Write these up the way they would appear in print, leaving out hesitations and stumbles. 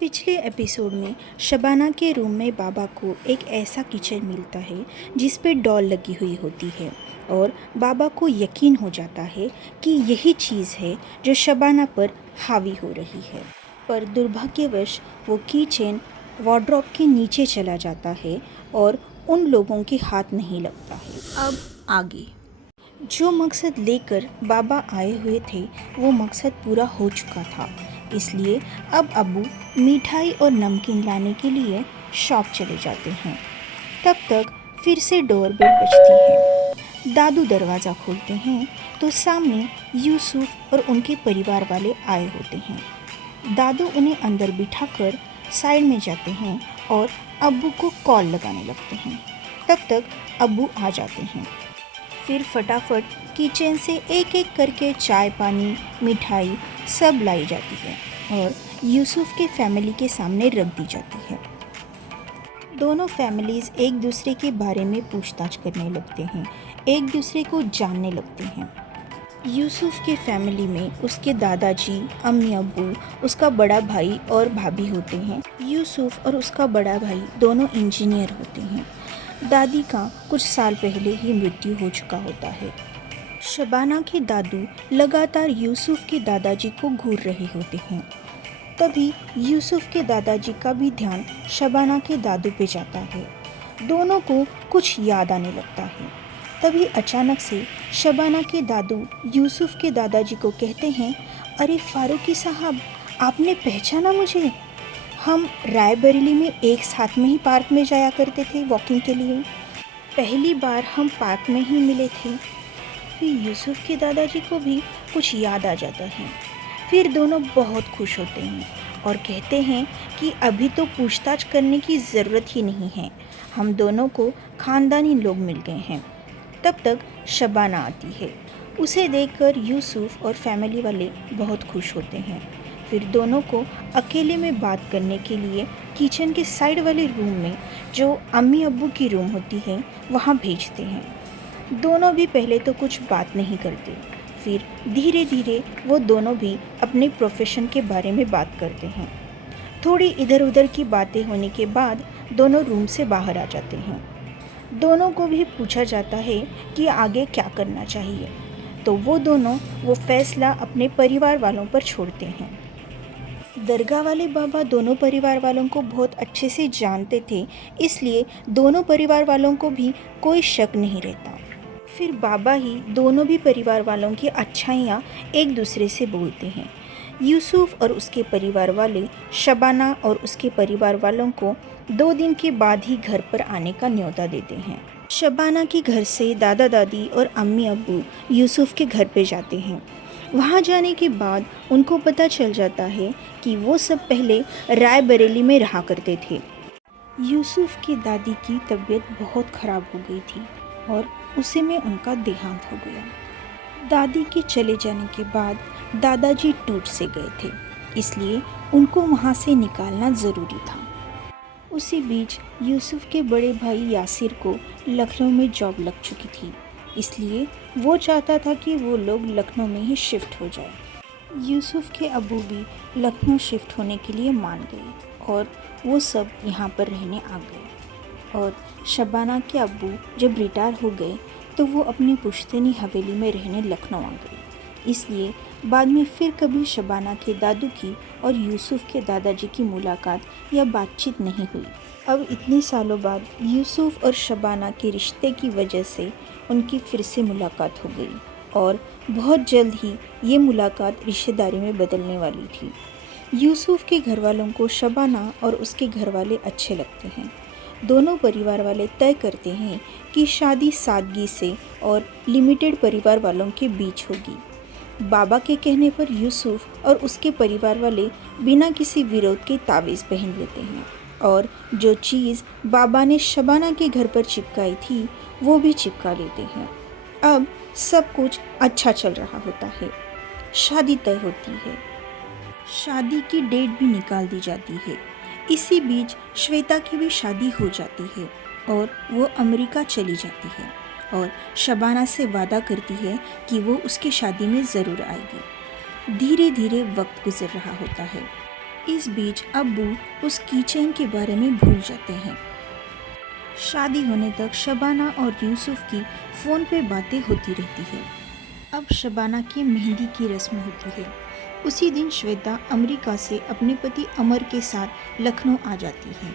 पिछले एपिसोड में शबाना के रूम में बाबा को एक ऐसा किचन मिलता है जिस पे डॉल लगी हुई होती है और बाबा को यकीन हो जाता है कि यही चीज़ है जो शबाना पर हावी हो रही है। पर दुर्भाग्यवश वो कीचेन वार्डरोब के नीचे चला जाता है और उन लोगों के हाथ नहीं लगता है। अब आगे जो मकसद लेकर बाबा आए हुए थे वो मकसद पूरा हो चुका था। इसलिए अब अब्बू मिठाई और नमकीन लाने के लिए शॉप चले जाते हैं। तब तक फिर से डोरबेल बजती है। दादू दरवाज़ा खोलते हैं तो सामने यूसुफ और उनके परिवार वाले आए होते हैं। दादू उन्हें अंदर बिठाकर साइड में जाते हैं और अब्बू को कॉल लगाने लगते हैं। तब तक अब्बू आ जाते हैं। फिर फटाफट किचन से एक एक करके चाय पानी मिठाई सब लाई जाती है और यूसुफ के फैमिली के सामने रख दी जाती है। दोनों फैमिलीज़ एक दूसरे के बारे में पूछताछ करने लगते हैं, एक दूसरे को जानने लगते हैं। यूसुफ के फैमिली में उसके दादाजी, अम्मी अब्बू, उसका बड़ा भाई और भाभी होते हैं। यूसुफ और उसका बड़ा भाई दोनों इंजीनियर होते हैं। दादी का कुछ साल पहले ही मृत्यु हो चुका होता है। शबाना के दादू लगातार यूसुफ के दादाजी को घूर रहे होते हैं। तभी यूसुफ के दादाजी का भी ध्यान शबाना के दादू पे जाता है। दोनों को कुछ याद आने लगता है। तभी अचानक से शबाना के दादू यूसुफ के दादाजी को कहते हैं, अरे फारूकी साहब, आपने पहचाना मुझे? हम रायबरेली में एक साथ में ही पार्क में जाया करते थे वॉकिंग के लिए। पहली बार हम पार्क में ही मिले थे। फिर यूसुफ के दादाजी को भी कुछ याद आ जाता है। फिर दोनों बहुत खुश होते हैं और कहते हैं कि अभी तो पूछताछ करने की ज़रूरत ही नहीं है, हम दोनों को ख़ानदानी लोग मिल गए हैं। तब तक शबाना आती है। उसे देखकर यूसुफ और फैमिली वाले बहुत खुश होते हैं। फिर दोनों को अकेले में बात करने के लिए किचन के साइड वाले रूम में, जो अम्मी अब्बू की रूम होती है, वहाँ भेजते हैं। दोनों भी पहले तो कुछ बात नहीं करते, फिर धीरे धीरे वो दोनों भी अपने प्रोफेशन के बारे में बात करते हैं। थोड़ी इधर उधर की बातें होने के बाद दोनों रूम से बाहर आ जाते हैं। दोनों को भी पूछा जाता है कि आगे क्या करना चाहिए, तो वो दोनों वो फैसला अपने परिवार वालों पर छोड़ते हैं। दरगाह वाले बाबा दोनों परिवार वालों को बहुत अच्छे से जानते थे, इसलिए दोनों परिवार वालों को भी कोई शक नहीं रहता। फिर बाबा ही दोनों भी परिवार वालों की अच्छाइयाँ एक दूसरे से बोलते हैं। यूसुफ और उसके परिवार वाले शबाना और उसके परिवार वालों को 2 दिन के बाद ही घर पर आने का न्योता देते हैं। शबाना के घर से दादा दादी और अम्मी अब्बू यूसुफ के घर पे जाते हैं। वहाँ जाने के बाद उनको पता चल जाता है कि वो सब पहले रायबरेली में रहा करते थे। यूसुफ की दादी की तबीयत बहुत ख़राब हो गई थी और उसी में उनका देहांत हो गया। दादी के चले जाने के बाद दादाजी टूट से गए थे, इसलिए उनको वहाँ से निकालना ज़रूरी था। उसी बीच यूसुफ के बड़े भाई यासिर को लखनऊ में जॉब लग चुकी थी, इसलिए वो चाहता था कि वो लोग लखनऊ में ही शिफ्ट हो जाए। यूसुफ के अब्बू भी लखनऊ शिफ्ट होने के लिए मान गए और वो सब यहाँ पर रहने आ गए। और शबाना के अब्बू जब रिटायर हो गए तो वो अपनी पुश्तैनी हवेली में रहने लखनऊ आ गए। इसलिए बाद में फिर कभी शबाना के दादू की और यूसुफ के दादाजी की मुलाकात या बातचीत नहीं हुई। अब इतने सालों बाद यूसुफ और शबाना के रिश्ते की वजह से उनकी फिर से मुलाकात हो गई और बहुत जल्द ही ये मुलाकात रिश्तेदारी में बदलने वाली थी। यूसुफ के घर वालों को शबाना और उसके घर वाले अच्छे लगते हैं। दोनों परिवार वाले तय करते हैं कि शादी सादगी से और लिमिटेड परिवार वालों के बीच होगी। बाबा के कहने पर यूसुफ और उसके परिवार वाले बिना किसी विरोध के तावीज़ पहन लेते हैं और जो चीज़ बाबा ने शबाना के घर पर चिपकाई थी वो भी चिपका लेते हैं। अब सब कुछ अच्छा चल रहा होता है। शादी तय होती है, शादी की डेट भी निकाल दी जाती है। इसी बीच श्वेता की भी शादी हो जाती है और वो अमेरिका चली जाती है और शबाना से वादा करती है कि वो उसकी शादी में ज़रूर आएगी। धीरे धीरे वक्त गुजर रहा होता है। इस बीच अब्बू उस कीचेन के बारे में भूल जाते हैं। शादी होने तक शबाना और यूसुफ की फ़ोन पे बातें होती रहती है। अब शबाना की मेहंदी की रस्म होती है। उसी दिन श्वेता अमेरिका से अपने पति अमर के साथ लखनऊ आ जाती है।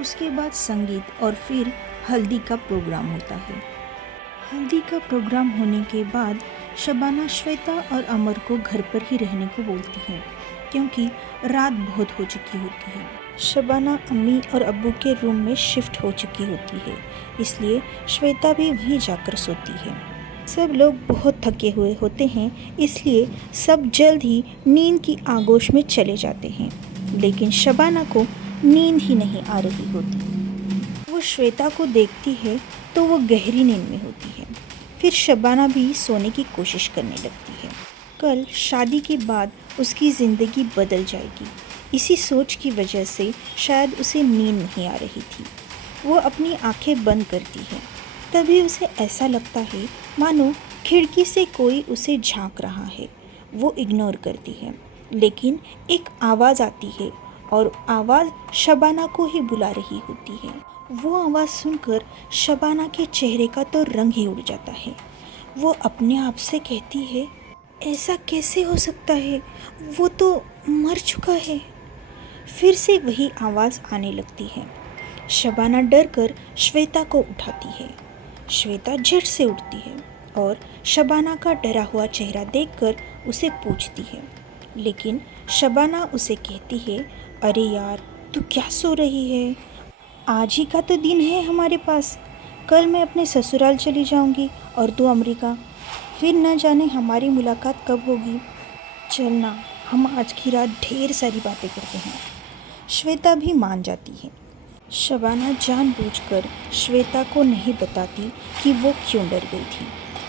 उसके बाद संगीत और फिर हल्दी का प्रोग्राम होता है। हल्दी का प्रोग्राम होने के बाद शबाना श्वेता और अमर को घर पर ही रहने को बोलती है क्योंकि रात बहुत हो चुकी होती है। शबाना अम्मी और अब्बू के रूम में शिफ्ट हो चुकी होती है, इसलिए श्वेता भी वहीं जाकर सोती है। सब लोग बहुत थके हुए होते हैं, इसलिए सब जल्द ही नींद की आगोश में चले जाते हैं, लेकिन शबाना को नींद ही नहीं आ रही होती। वो श्वेता को देखती है तो वो गहरी नींद में होती है। फिर शबाना भी सोने की कोशिश करने लगती है। कल शादी के बाद उसकी ज़िंदगी बदल जाएगी। इसी सोच की वजह से शायद उसे नींद नहीं आ रही थी। वो अपनी आंखें बंद करती है। तभी उसे ऐसा लगता है मानो खिड़की से कोई उसे झांक रहा है। वो इग्नोर करती है, लेकिन एक आवाज़ आती है और आवाज़ शबाना को ही बुला रही होती है। वो आवाज़ सुनकर शबाना के चेहरे का तो रंग ही उड़ जाता है। वो अपने आप से कहती है, ऐसा कैसे हो सकता है? वो तो मर चुका है। फिर से वही आवाज़ आने लगती है। शबाना डर कर श्वेता को उठाती है। श्वेता झट से उठती है और शबाना का डरा हुआ चेहरा देखकर उसे पूछती है, लेकिन शबाना उसे कहती है, अरे यार, तू क्या सो रही है? आज ही का तो दिन है हमारे पास। कल मैं अपने ससुराल चली जाऊंगी और तू अमेरिका। फिर न जाने हमारी मुलाकात कब होगी। चलना, हम आज की रात ढेर सारी बातें करते हैं। श्वेता भी मान जाती है। शबाना जानबूझकर श्वेता को नहीं बताती कि वो क्यों डर गई थी,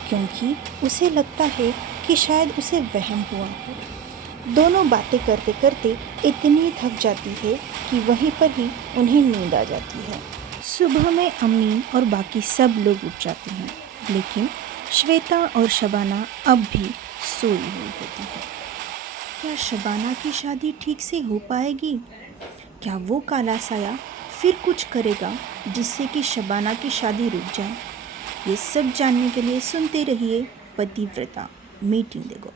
क्योंकि उसे लगता है कि शायद उसे वहम हुआ हो। दोनों बातें करते करते इतनी थक जाती है कि वहीं पर ही उन्हें नींद आ जाती है। सुबह में अम्मी और बाकी सब लोग उठ जाते हैं, लेकिन श्वेता और शबाना अब भी सोई हुई होती है। क्या शबाना की शादी ठीक से हो पाएगी? क्या वो काला साया फिर कुछ करेगा जिससे कि शबाना की शादी रुक जाए? ये सब जानने के लिए सुनते रहिए पतिव्रता मीटिंग देखो।